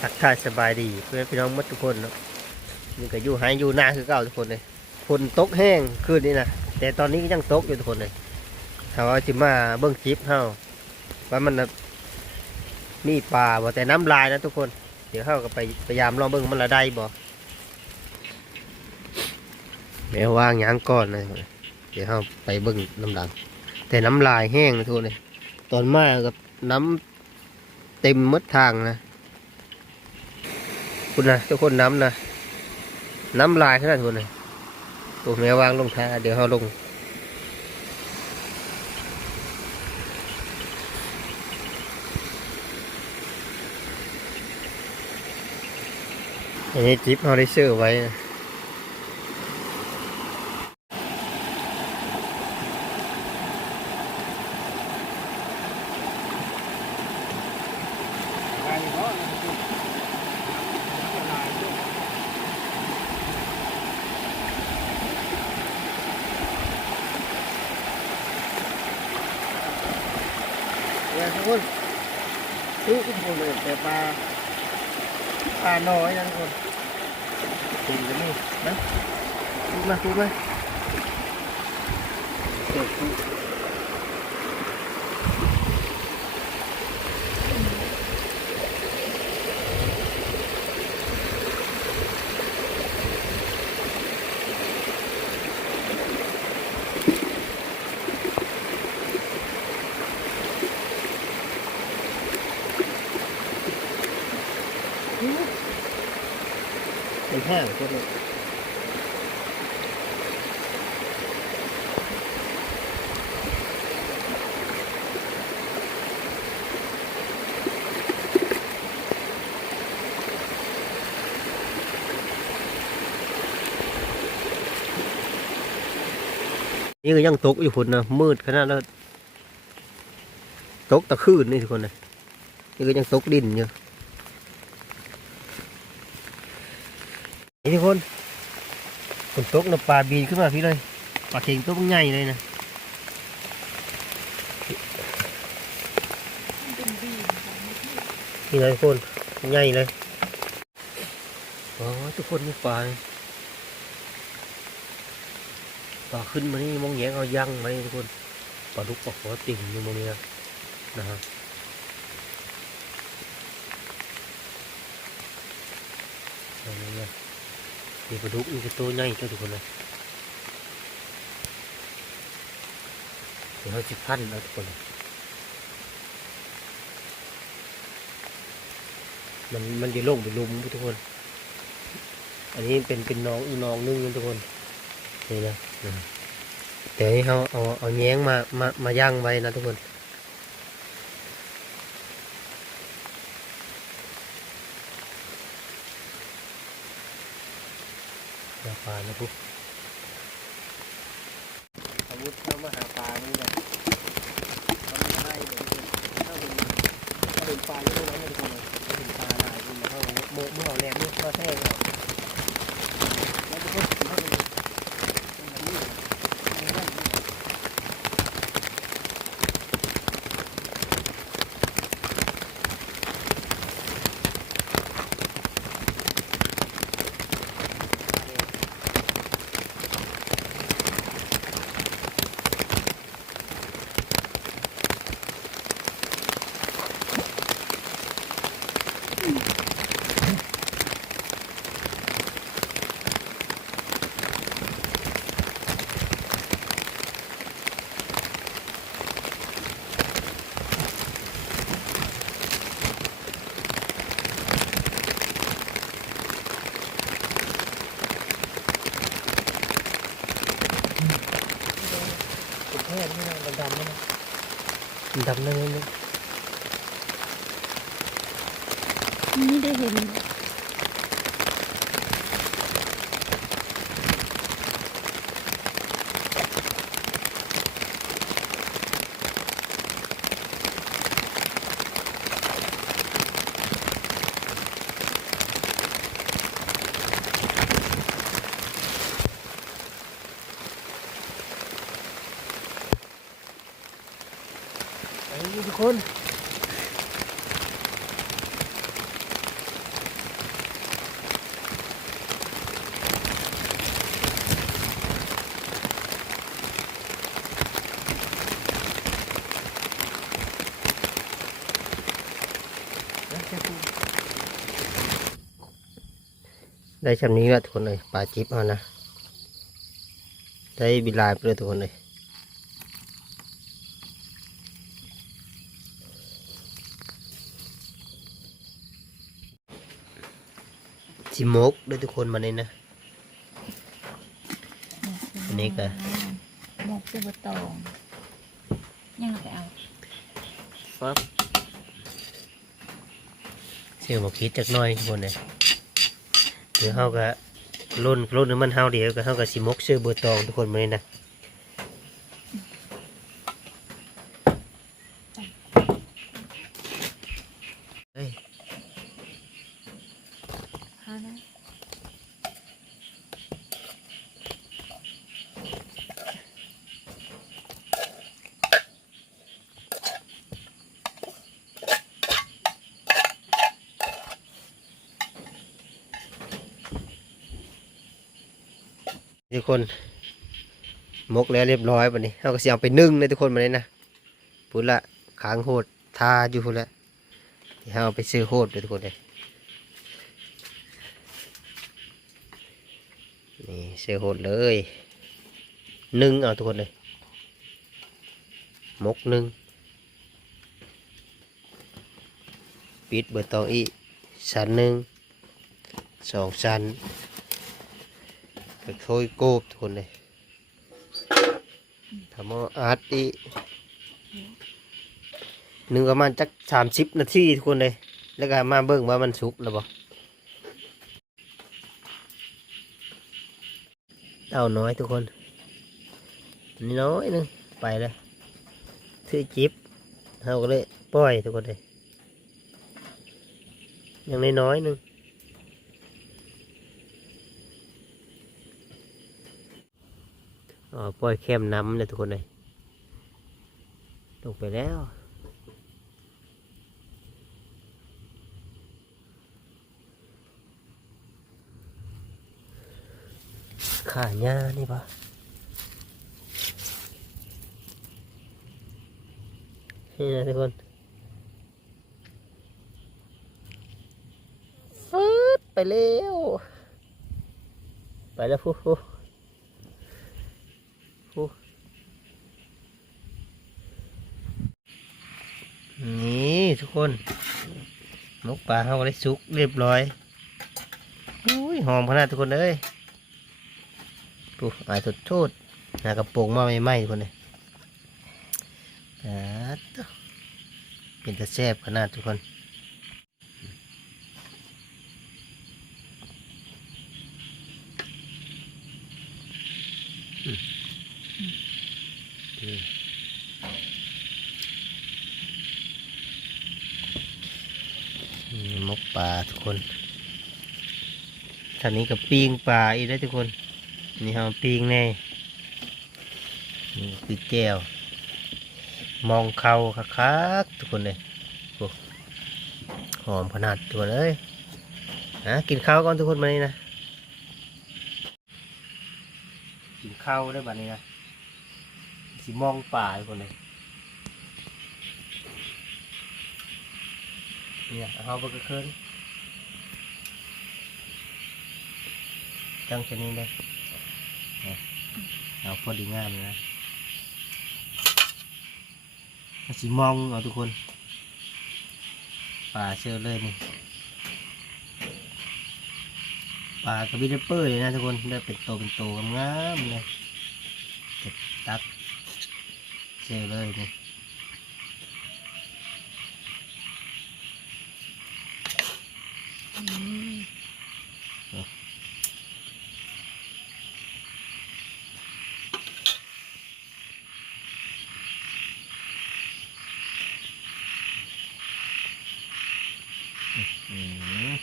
ทักทายสบายดีเพื่อนพี่น้องหมดทุกคนเนาะนี่ก็อยู่หายอยู่หน้าคือเก่าทุกคนเลยฝนตกแห้งคืนนี้นะแต่ตอนนี้ก็ยังตกอยู่ทุกคนเลยถ้าว่าจิมาเบิ้งคลิปเฮาว่ามันน่ะมีปลาบ่แต่น้ำลายนะทุกคน เดี๋ยวเฮาก็ไปพยายามลองเบิ้งมันละได้บ่แม่วางยางก่อนนะเดี๋ยวเฮาไปเบิ้งน้ำหลังแต่น้ำลายแห้งนะทุกคนเลยตอนมากับน้ำเต็มมดทางนะ คุณนะทุกคนน้ำนะน้ำลายขนาดทุกคนเลยตัวแม่วางลงท่าเดี๋ยวเขาลงอันนี้จิ๊บเขาได้เชื่อไว้นะ เนี่ยทุกคนทุกคนเลย แต่ปลาปลาน้อยนะทุกคนจริงจะนี่นะพูดมาพูดมาเด็กพูดเป็น แห้งทุกคนนี่ก็ยังตกอยู่พุ่นนะมืดขนาดแล้วตกตะคืนนี่ทุกคนนะนี่ก็ยังตกดินอยู่ นี่ทุกคนฝนตกนะปลาบีนขึ้นมาพี่เลยปลาเข่งตัวใหญ่เลยนะนี่เลยทุกคนใหญ่เลยโอ๋อทุกคนนี่ปลาปลาขึ้นมานี่มองแยงเอายั่งมานี่ทุกคนปลาดุกปลาขอติ่งอยู่ตรงนี้นะนะครับอันนี้นะ มีปลาดุกมีกตัวใหญ่เจ้าทุกคนเลยเดี๋ยวเราจะพันแล้วทุกคน มันมันจะลงไปลุมทุกคน อันนี้เป็นเป็นน้องอีน้องนึงนะทุกคน นี่นะแต่นี่เขาเอาเอาแย้งมามามาย่างไว้นะทุกคน หาปลานะปุ๊บอาวุธเข้ามาหาปลานี่นะมันไม่ได้เลยถ้าเป็นถ้าเป็นปลาเยอะนะทุกคนถ้าเป็นปลาหลายคนมาเข้าโมเมื่อเอาแรงเมื่อแท้เลยแล้วทุกคนถ้าเป็นเป็นแบบนี้เป็นแท้นี่นะดำๆนี่นะ ดำๆนั่นนี่ไม่ได้เห็น คนได้ชำนี้ละทุกคนเลยปลาจิ๊บเอานะ ได้บิลายไปเลยทุกคนเลย จิมกด้วยทุกคนมาเนี่ยนะอันนี้ก็หมกตัวตองยังเราไปเอาฟับเสียหมกคิดจักหน้อยทุกคนเลยเดี๋ยวเฮาก็รุ่นรุ่นน้ำมันเฮาเดียวก็เฮาก็สิมกซื้อเบอร์ตองทุกคนมาเนี่ยนะ ทุกคนมกแล้วเรียบร้อยวันนี้เราก็สิเอาไปนึ่งเลยทุกคนมาเลยนะพูดละขางโหดทาอยู่พูดละเดี๋ยวเราเอาไปซื้อโหดเลยทุกคนเลยนี่ซื้อโหดเลยนึ่งเอาทุกคนเลยมกนึ่งปิดเบอร์ตองอีชั้นหนึ่งสองชั้น ค่อยโกบทุกคนเลยทำเอาอาร์ตอีหนึ่งประมาณจักสามสิบนาทีทุกคนเลย แล้วก็มาเบิ่งว่ามันสุกแล้วบ่เต้าน้อยทุกคนนี่น้อยหนึงไปเลยถือจิบเราก็เลยปล่อยทุกคนเลยยังน้อยหนึง อ๋อ ปล่อยแคมน้ำเลยทุกคนเลยลงไปแล้วขาหญ้านี่ปะนี่นะทุกคนฟืดไปเร็วไปแล้วฟูฟูฟู นี่ทุกคนนกปลาเขาได้สุกเรียบร้อยอุ้ยหอมขนาดทุกคนเลยปูอายสดโทษหากระโปรงมาไม่ไหมทุกคนเลยอ่าเป็นตะแซ่บขนาดทุกคน ปลาทุกคนท่านนี้ก็ปิ้งปลาอีกแล้วทุกคน นี่เราปิ้งแน่นี่คือแก้ว มองเขาคักๆทุกคนเลยหอมขนาดทุกคนเอ้ยนะกินข้าวก่อนทุกคนมานี่นะ กินข้าวได้บัดนี้นะสิมองป่าทุกคนเลย เนี่ยเอาไปก็คืนจังชนิดเลยเอาพอดีงามนะสิมองเอาทุกคนป่าเชื่อเลยนี่ป่ากระบี่เปื่อยเลยนะทุกคนได้เป็นโตเป็นโตงามเลยเก็บตักเชื่อเลยนี่ อืม อืม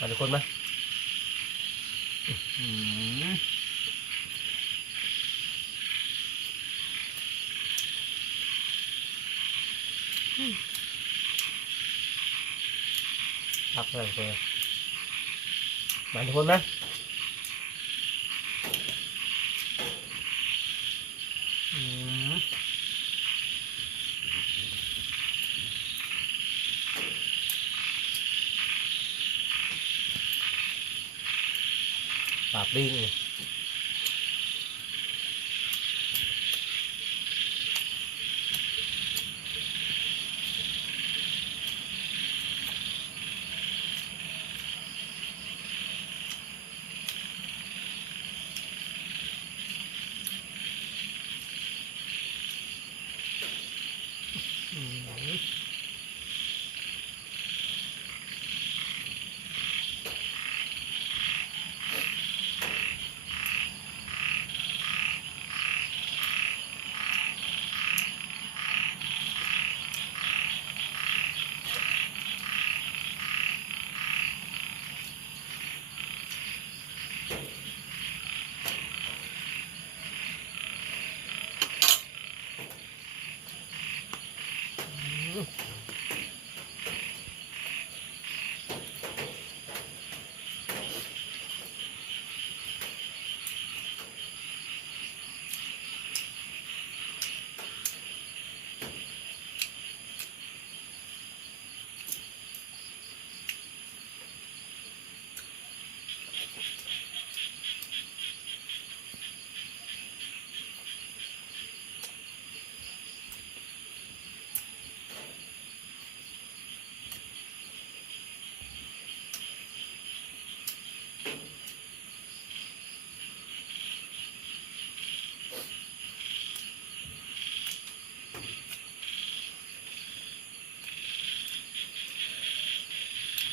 มาทุกคนมาอื้อหือพักเลยเพื่อนมาทุกคนนะอื ปากดิ้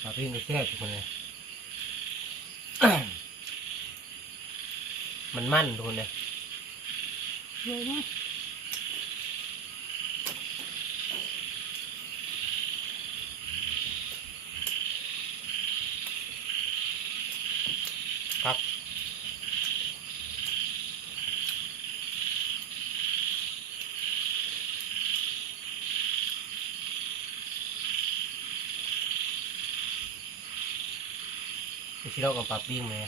าพี่นี่แค่ทุกคนเลยมันมั่นทุกคนเลยเยอะ ไม่ใช่เรากับปาปิ้งเลย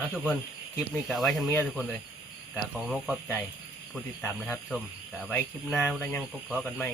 นะทุกคนคลิปนี้กะไว้ทำเมียทุกคนเลยกะของนกขอบใจผู้ติดตามนะครับชมกะไว้คลิปหน้าเรายังพบพอกันใหม่